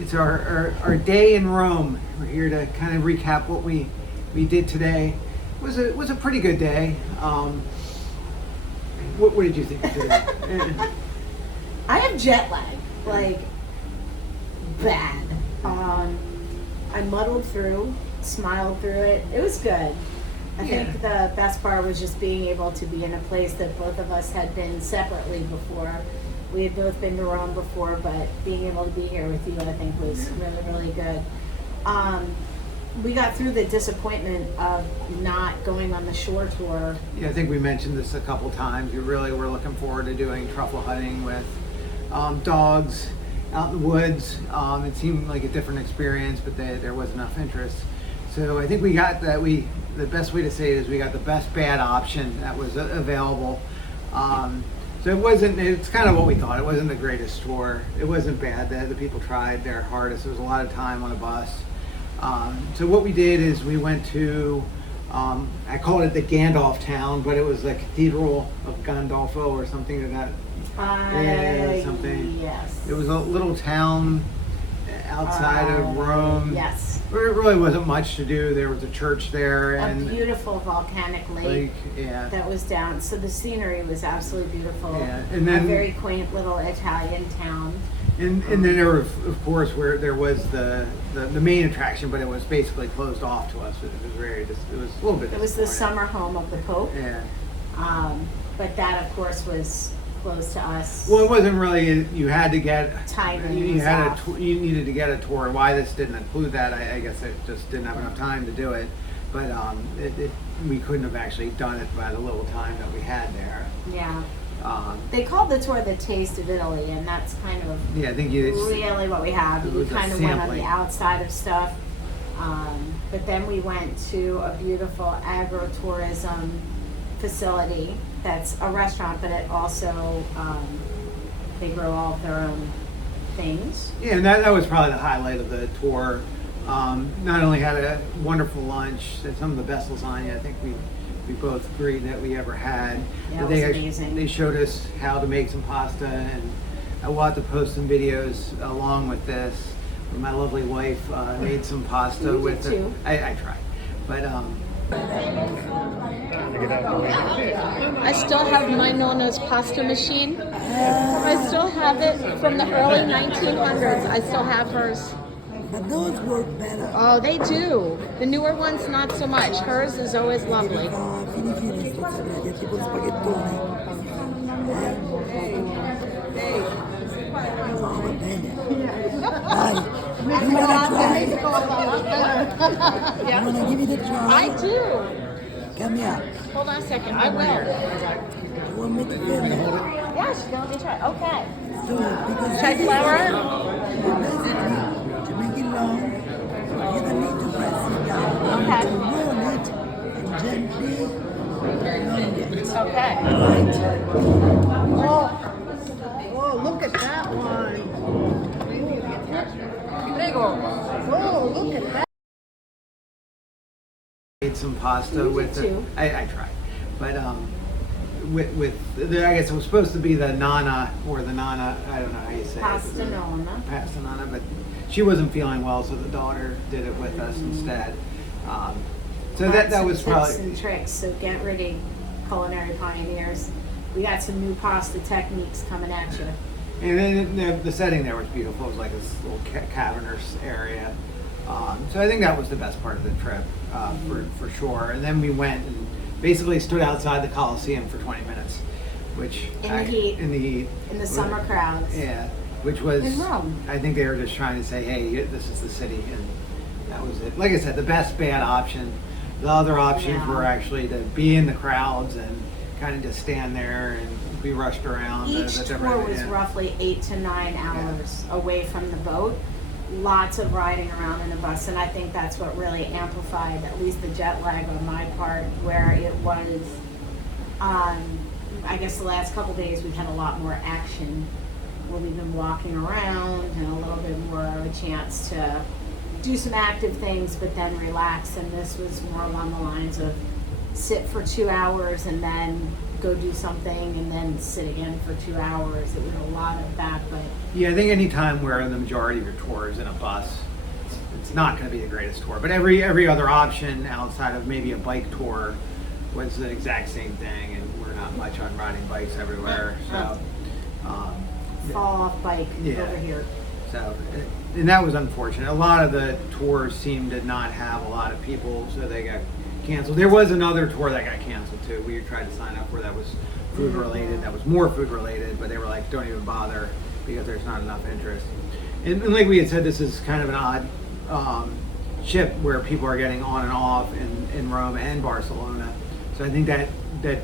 It's our day in Rome. We're here to kind of recap what we did today. It was a pretty good day. What did you think of today? I have jet lag, like bad. I muddled through, smiled through it. It was good. I think the best part was just being able to be in a place that both of us had been separately before. We had both been to Rome before, but being able to be here with you, I think, was really, really good. We got through the disappointment of not going on the shore tour. Yeah, I think we mentioned this a couple times. We really were looking forward to doing truffle hunting with dogs out in the woods. It seemed like a different experience, but there was enough interest. So I think we got that. The best way to say it is we got the best bad option that was available. So it's kind of what we thought. It wasn't the greatest tour. It wasn't bad. The people tried their hardest. It was a lot of time on a bus. So what we did is we went to, I called it the Gandalf town, but it was the Cathedral of Gandolfo or something like that. Something. Yes. It was a little town outside of Rome. Yes. Where it really wasn't much to do. There was a church there and a beautiful volcanic lake that was down. So the scenery was absolutely beautiful. Yeah. And then a very quaint little Italian town. And then there were, of course, where there was the main attraction, but it was basically closed off to us. It was a little bit. It was the summer home of the Pope. Yeah. But that, of course, was closed to us. Well, it wasn't really. You had to get. You needed to get a tour. Why this didn't include that, I guess it just didn't have enough time to do it. But we couldn't have actually done it by the little time that we had there. Yeah. They called the tour the Taste of Italy, and that's kind of I think really what we have. We kind of went on the outside of stuff, but then we went to a beautiful agritourism facility that's a restaurant, but it also they grow all of their own things. Yeah, and that was probably the highlight of the tour. Not only had a wonderful lunch, and some of the best lasagna I think we both agreed that we ever had. Yeah, it was amazing. They showed us how to make some pasta, and I will have to post some videos along with this. My lovely wife made some pasta with it. I tried, but I still have my Nona's pasta machine. I still have it from the early 1900s. I still have hers. But those work better. Oh, they do. The newer ones, not so much. Hers is always lovely. Fini, tipo spaghettone. No, va bene. Dai, you wanna try? You wanna give it a try? I do. Come here. Hold on a second. I will. You want me to film it? Yeah, she's going to try. Okay. Do it, because Try flour? basically, to make it long, you don't need to press it down. You Okay. need to roll it and gently roll it. Okay. Right? Oh, look at that one. Oh, look at that. made some pasta with it. I tried, but with I guess it was supposed to be the nana or the nana. I don't know how you say Pasta nonna. Pasta nana, but she wasn't feeling well, so the daughter did it with us instead. So that was probably tips and tricks. So get ready, culinary pioneers. We got some new pasta techniques coming at you. And then the setting there was beautiful. It was like this little cavernous area. So I think that was the best part of the trip, for sure. And then we went and basically stood outside the Coliseum for 20 minutes, which In the heat. In the summer crowds. Yeah, which was In Rome. I think they were just trying to say, hey, this is the city, and that was it. Like I said, the best bad option. The other options were actually to be in the crowds and kind of just stand there and be rushed around. Each tour was roughly 8 to 9 hours away from the boat. Lots of riding around in a bus, and I think that's what really amplified at least the jet lag on my part, where it was, I guess the last couple days we've had a lot more action where we've been walking around and a little bit more of a chance to do some active things but then relax, and this was more along the lines of sit for 2 hours and then go do something and then sit again for 2 hours. It was a lot of that, but Yeah, I think any time where the majority of your tour is in a bus, it's not going to be the greatest tour. But every other option outside of maybe a bike tour was the exact same thing, and we're not much on riding bikes everywhere. So, fall off bike Yeah. over here. so, and that was unfortunate. A lot of the tours seemed to not have a lot of people, so they got canceled. There was another tour that got canceled too. We tried to sign up for that was food related. That was more food related, but they were like, don't even bother because there's not enough interest. And like we had said, this is kind of an odd ship where people are getting on and off in Rome and Barcelona. So I think that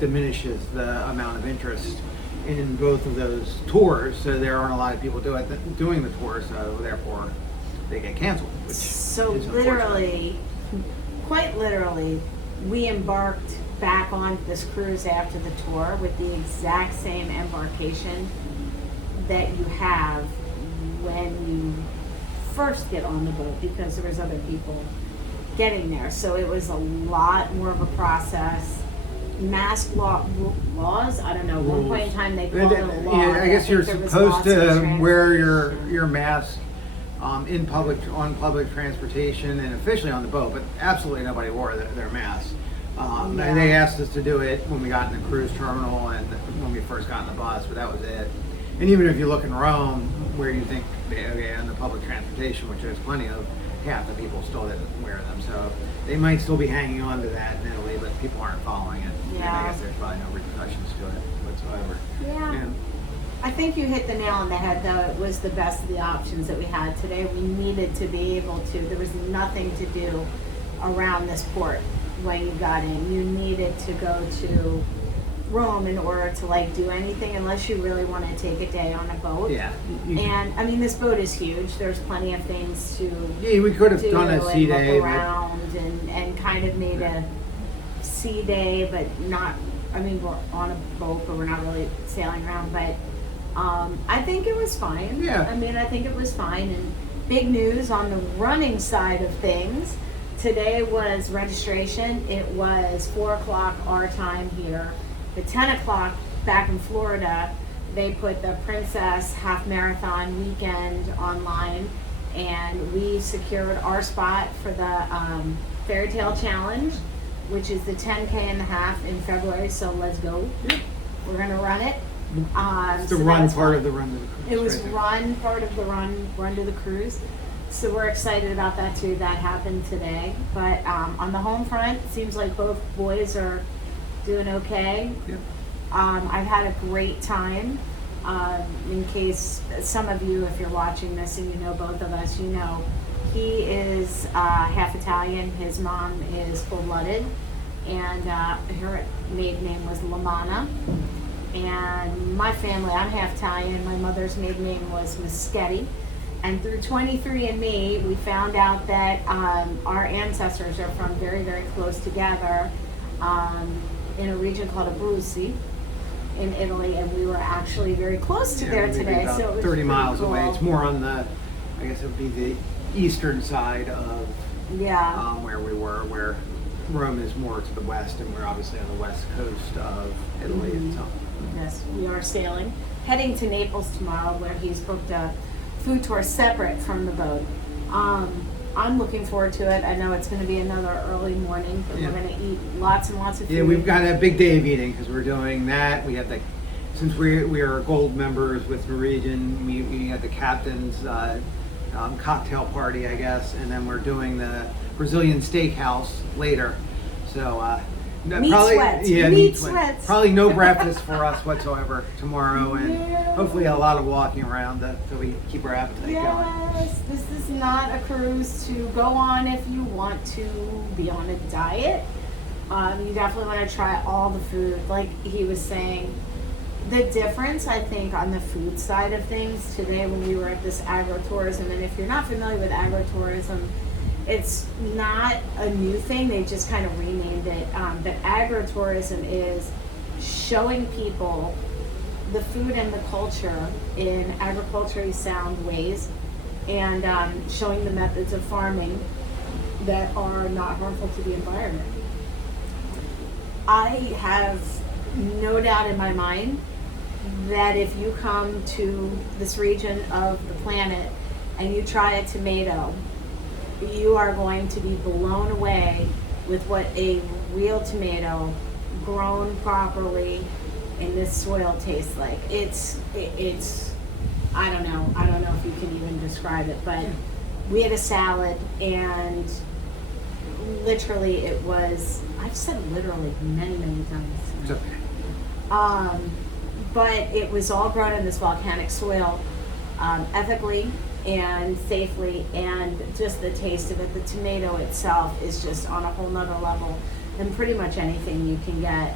diminishes the amount of interest in both of those tours. So there aren't a lot of people doing the tour, so therefore they get canceled. Which So is unfortunate. literally, quite literally, we embarked back on this cruise after the tour with the exact same embarkation that you have when you first get on the boat, because there was other people getting there. So it was a lot more of a process. Mask laws, I don't know, at one point in time they called it a law. Yeah, I guess you're think there was supposed lots of to wear transportation. your mask in public transportation and officially on the boat, but absolutely nobody wore their masks. And Yeah. they asked us to do it when we got in the cruise terminal and when we first got in the bus, but that was it. And even if you look in Rome, where you think, okay, on the public transportation, which there's plenty of, half the people still didn't wear them. So they might still be hanging on to that in Italy, but people aren't following it. And Yeah. I guess there's probably no repercussions to it whatsoever. Yeah. I think you hit the nail on the head, though. It was the best of the options that we had today. We needed to be able to, there was nothing to do around this port when you got in. You needed to go to Rome in order to like do anything, unless you really want to take a day on a boat. Yeah. And I mean, this boat is huge. There's plenty of things to Yeah, we could have do done a and sea look day, but around and kind of made a sea day, but not, I mean, we're on a boat, but we're not really sailing around. But I think it was fine. Yeah. I mean, I think it was fine. And big news on the running side of things. Today was registration. It was 4 o'clock our time here. The 10 o'clock back in Florida, they put the Princess Half Marathon weekend online, and we secured our spot for the Fairy Tale Challenge, which is the 10K and a half in February. So let's go. We're gonna run it. it's the So run that's part fun. of the run to the cruise. It was right there. run part of the run to the cruise. So we're excited about that too. That happened today. But on the home front, it seems like both boys are doing okay. Yep. I've had a great time. In case some of you, if you're watching this and you know both of us, you know he is half Italian. His mom is full-blooded, and her maiden name was Lamana. And my family, I'm half Italian. My mother's maiden name was Moschetti. And through 23andMe, we found out that our ancestors are from very, very close together in a region called Abruzzi in Italy, and we were actually very close to there maybe today. about So it was 30 pretty miles cool. away. It's more on the, I guess it would be the eastern side of Yeah. where we were, where Rome is more to the west, and we're obviously on the west coast of Italy. Mm-hmm. So. Yes, we are sailing, heading to Naples tomorrow, where he's booked a food tour separate from the boat. I'm looking forward to it. I know it's going to be another early morning, but Yeah. we're going to eat lots and lots of food. Yeah, we've got a big day of eating because we're doing that. We have since we are gold members with Norwegian, we had the captain's cocktail party, I guess, and then we're doing the Brazilian steakhouse later. So Meat probably sweats. yeah, Meat sweats. sweats. Probably no breakfast for us whatsoever tomorrow, and Yeah. hopefully a lot of walking around so we keep our appetite going. Yes, this is not a cruise to go on if you want to be on a diet. You definitely want to try all the food. Like he was saying, the difference, I think, on the food side of things today when we were at this agritourism, and if you're not familiar with agritourism, it's not a new thing. They just kind of renamed it. But agritourism is showing people the food and the culture in agriculturally sound ways, and showing the methods of farming that are not harmful to the environment. I have no doubt in my mind that if you come to this region of the planet and you try a tomato, you are going to be blown away with what a real tomato grown properly in this soil tastes like. It's I don't know if you can even describe it, but we had a salad and literally it was, I've said literally many times. It's okay. But it was all grown in this volcanic soil, ethically and safely, and just the taste of it. The tomato itself is just on a whole nother level than pretty much anything you can get.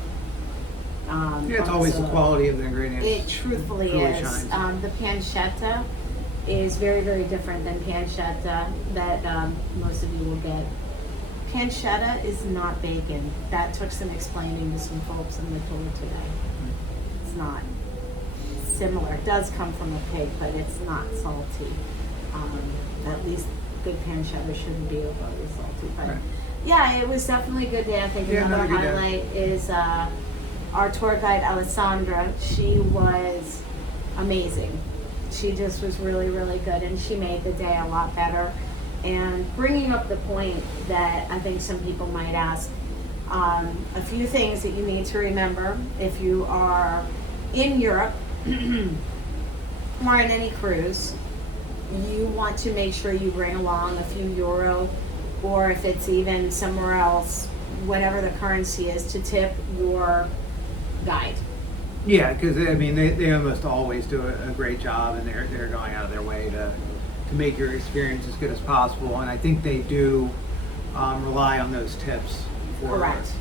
Yeah, it's always the quality of the ingredients. It truthfully is. Shines. The pancetta is very different than pancetta that most of you will get. Pancetta is not bacon. That took some explaining to some folks in the tour today. It's not similar. It does come from a pig, but it's not salty. At least good pancetta shouldn't be overly salty. But Right. yeah, it was definitely a good day. I think Yeah, another another good day. highlight is our tour guide Alessandra. She was amazing. She just was really good, and she made the day a lot better. And bringing up the point that I think some people might ask, a few things that you need to remember if you are in Europe or on any cruise. You want to make sure you bring along a few euro, or if it's even somewhere else, whatever the currency is, to tip your guide. Yeah, because I mean they almost always do a great job, and they're going out of their way to make your experience as good as possible. And I think they do rely on those tips for Correct.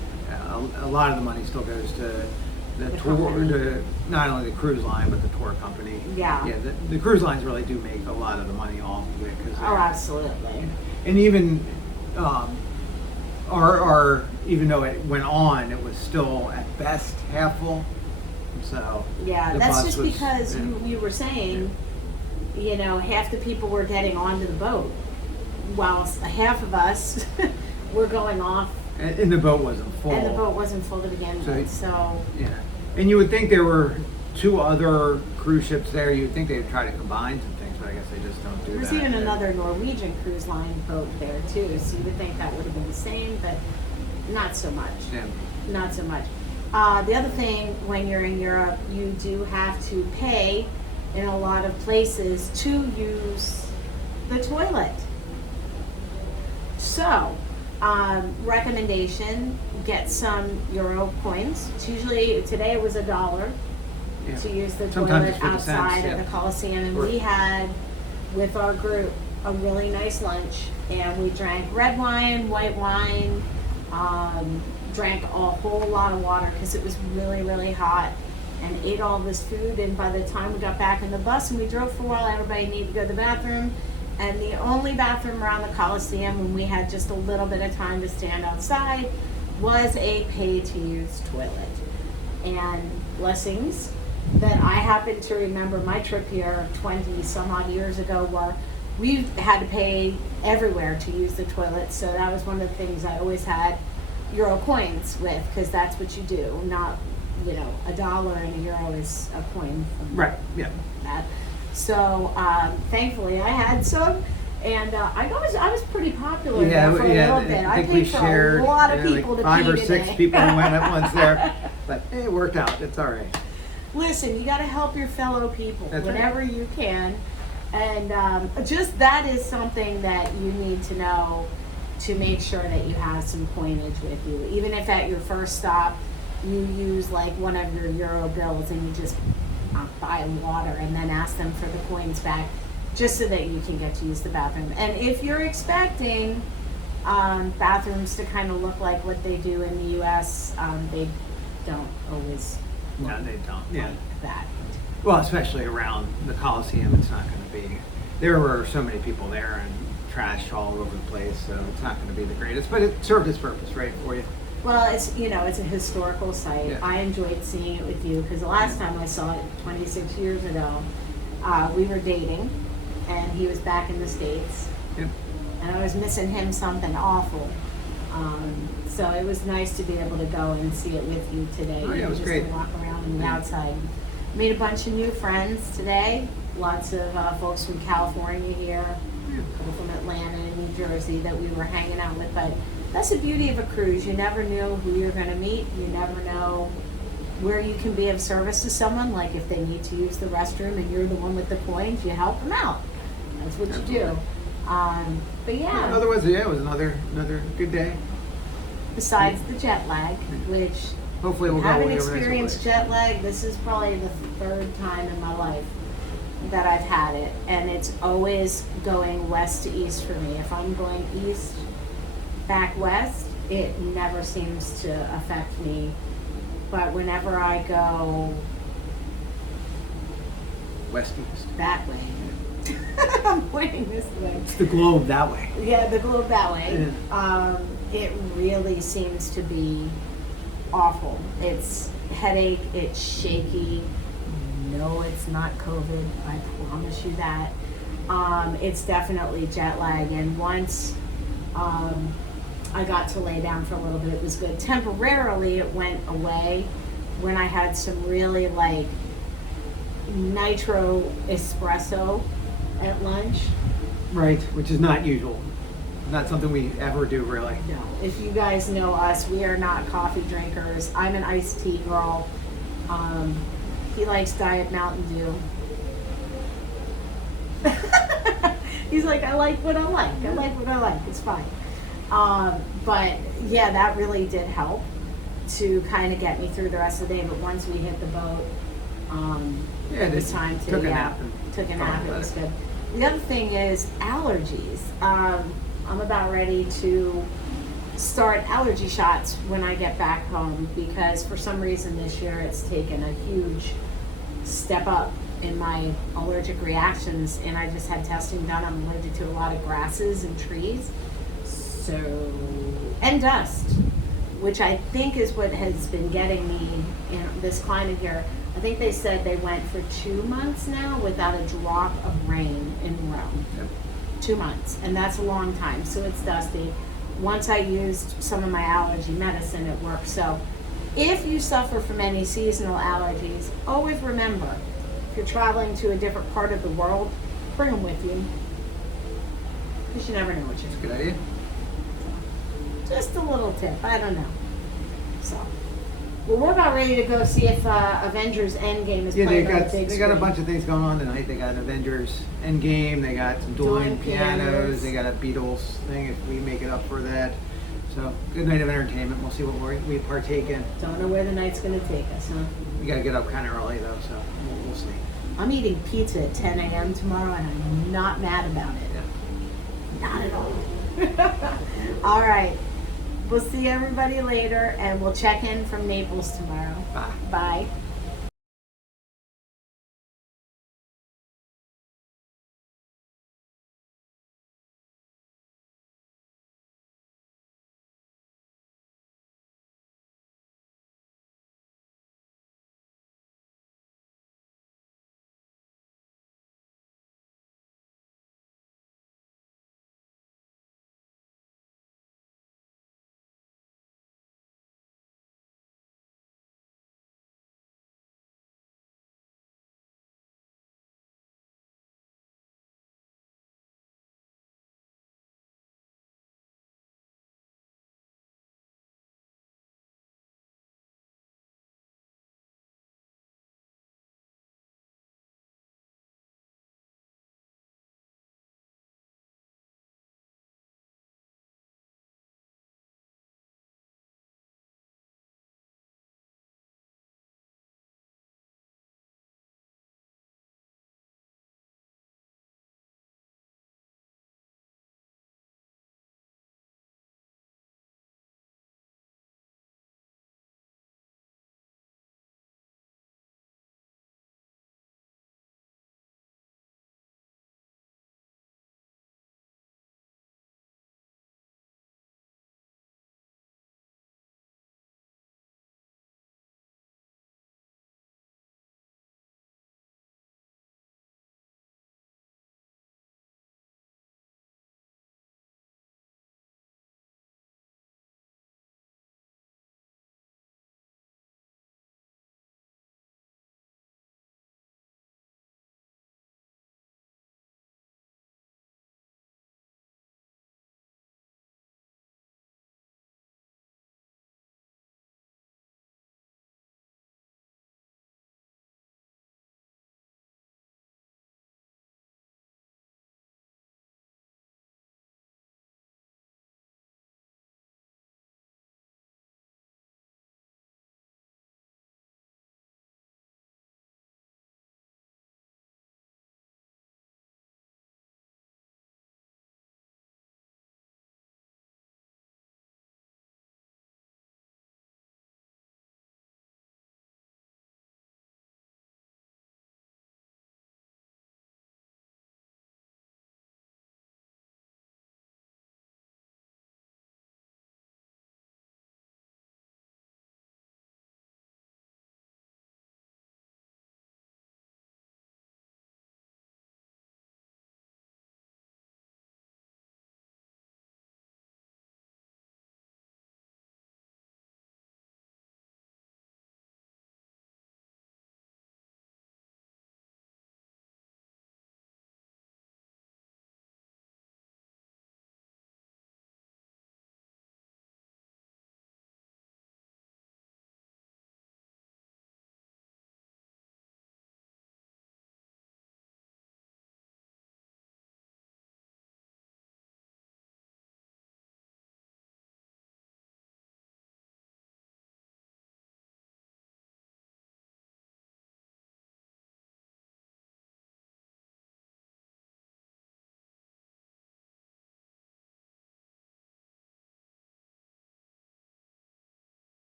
A lot of the money still goes to the tour, company. to not only the cruise line but the tour company. Yeah. Yeah, the cruise lines really do make a lot of the money off of it. Oh, absolutely. And even our even though it went on, it was still at best half full. So Yeah, the that's bus just was- because yeah. you were saying, you know, half the people were getting onto the boat, while half of us were going off, And the boat wasn't full. and the boat wasn't full to begin So- with. So Yeah, and you would think there were 2 other cruise ships there. You'd think they'd try to combine some things, but I guess they just don't do there's that. even another Norwegian cruise line boat there too. So you would think that would have been the same, but not so much. Yeah. Not so much. The other thing, when you're in Europe, you do have to pay in a lot of places to use the toilet. So, recommendation, get some euro coins. It's usually, today it was $1 Yeah. to use the Sometimes toilet it's 50 cents, outside yeah. of the Coliseum. And Right. we had, with our group, a really nice lunch. And we drank red wine, white wine, drank a whole lot of water because it was really hot, and ate all this food. And by the time we got back in the bus and we drove for a while, everybody needed to go to the bathroom. And the only bathroom around the Coliseum, when we had just a little bit of time to stand outside, was a pay-to-use toilet. And blessings that I happen to remember my trip here 20 some odd years ago were we had to pay everywhere to use the toilet. So that was one of the things I always had euro coins with, because that's what you do. Not, you know, $1 and a euro is a coin from Right. Yeah. that. So thankfully I had some, and I was pretty popular there for a little bit. I think we paid for shared a lot of like people to 5 pee or 6 today. people who went at once there, but it worked out. It's all right. Listen, you got to help your fellow people That's right. whenever you can, and just that is something that you need to know to make sure that you have some coinage with you. Even if at your first stop you use like one of your euro bills and you just buy water and then ask them for the coins back, just so that you can get to use the bathroom. And if you're expecting bathrooms to kind of look like what they do in the U.S., they don't always look No, they don't. Yeah. like that. Well, especially around the Coliseum, it's not going to be. There were so many people there and trash all over the place, so it's not going to be the greatest. But it served its purpose, right, for you. Well, it's, you know, it's a historical site. Yeah. I enjoyed seeing it with you because the last time I saw it 26 years ago, we were dating, and he was back in the States, Yep. and I was missing him something awful. So it was nice to be able to go and see it with you today. Oh, yeah, it was just great. to walk around on the Yeah. outside. Made a bunch of new friends today. Lots of folks from California here, a couple from Atlanta and New Jersey that we were hanging out with. But that's the beauty of a cruise. You never know who you're going to meet. You never know where you can be of service to someone. Like if they need to use the restroom and you're the one with the coins, you help them out. That's what you do. But yeah, Otherwise, yeah, it was another good day. besides the jet lag, which Hopefully we'll go haven't over next experienced week. jet lag. This is probably the third time in my life that I've had it, and it's always going west to east for me. If I'm going east back west, it never seems to affect me. But whenever I go West East. that way, I'm pointing this way. It's the globe that way. Yeah, the globe that way. It really seems to be awful. It's headache, it's shaky. No, it's not COVID. I promise you that. It's definitely jet lag. And once I got to lay down for a little bit, it was good. Temporarily, it went away when I had some really like nitro espresso at lunch. Right, which is not usual. Not something we ever do, really. No, if you guys know us, we are not coffee drinkers. I'm an iced tea girl. He likes Diet Mountain Dew. He's like, I like what I like. I like what I like. It's fine. But yeah, that really did help to kind of get me through the rest of the day. But once we hit the boat, Yeah, it was time to took a yeah, nap and took a felt nap. It was better. good. The other thing is allergies. I'm about ready to start allergy shots when I get back home because for some reason this year it's taken a huge step up in my allergic reactions, and I just had testing done. I'm allergic to a lot of grasses and trees, and dust, which I think is what has been getting me in this climate here. I think they said they went for 2 months now without a drop of rain in Rome. Yep. 2 months, and that's a long time, so it's dusty. Once I used some of my allergy medicine, it worked. So if you suffer from any seasonal allergies, always remember, if you're traveling to a different part of the world, bring them with you. Because you never know what you're Good idea. Just a little tip, I don't know. So, well, we're about ready to go see if Avengers Endgame is Yeah, playing on the big they got a screen. bunch of things going on tonight. They got Avengers Endgame. They got some dueling pianos. They got a Beatles thing if we make it up for that. So good night of entertainment. We'll see what we partake in. Don't know where the night's going to take us, huh? We got to get up kind of early though, so we'll see. I'm eating pizza at 10 a.m. tomorrow, and I'm not mad about it. Yeah. Not at all. All right. We'll see everybody later, and we'll check in from Naples tomorrow. Bye. Bye.